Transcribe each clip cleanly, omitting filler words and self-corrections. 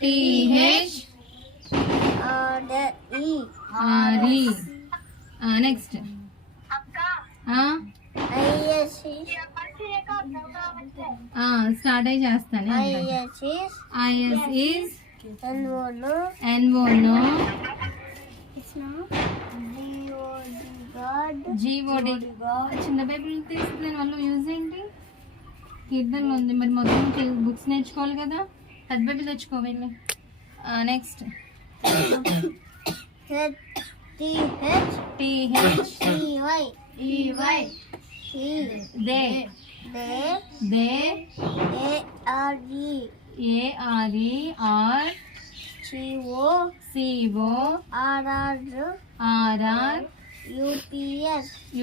TH RE. Next. Start అయి చేస్తాను. IS is NO GOD. చిన్న బైబిల్ తీసుకున్నాను వాళ్ళు యూజ్ ఏంటి? కీర్తనలో ఉంది మరి మొత్తం బుక్స్ నేర్చుకోవాలి కదా, పెద్ద బైబిల్ తెచ్చుకోవాలి. Next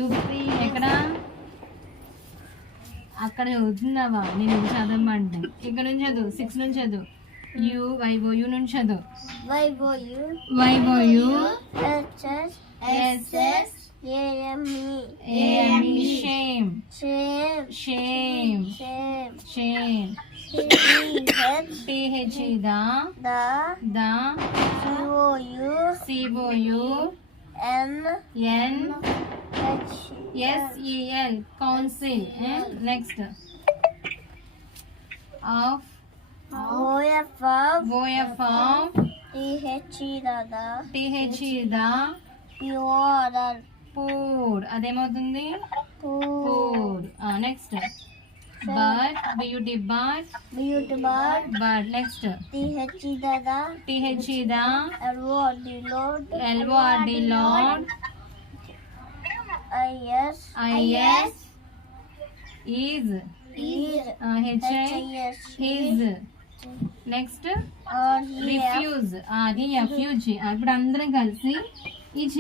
UP. ఎక్కడ అక్కడ చదువుతున్నావా? నేను చదవమంటే ఇక్కడ నుంచి చదువు, 6 నుంచి చదువు. YOU నుంచి చదువు. YOU SS AME shame. TH the COU NSEL council. Next of OFM TH the poor. అదేమవుతుంది? Poor. Next bird bird. Next TH the LORD Lord. IS is his. Next refuse. ఇప్పుడు అందరం కలిసి ఈ